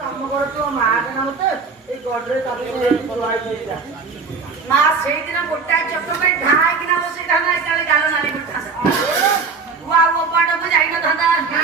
କାମ କରୁଛୁ ମା ନା ମତେ ଏଇ ଗଡରେ ମା ସେଇଦିନ ଗୋଟାଏ ଚକ୍ର ପାଇଁ ଢା ହେଇକିନା ବସେଇଥାନ୍ତା ଏକାବେଳେ ଗାଲ ନାଲି କରିଥାନ୍ତା ଆଉ ଅପାଟକୁ ଯାଇନଥାନ୍ତା।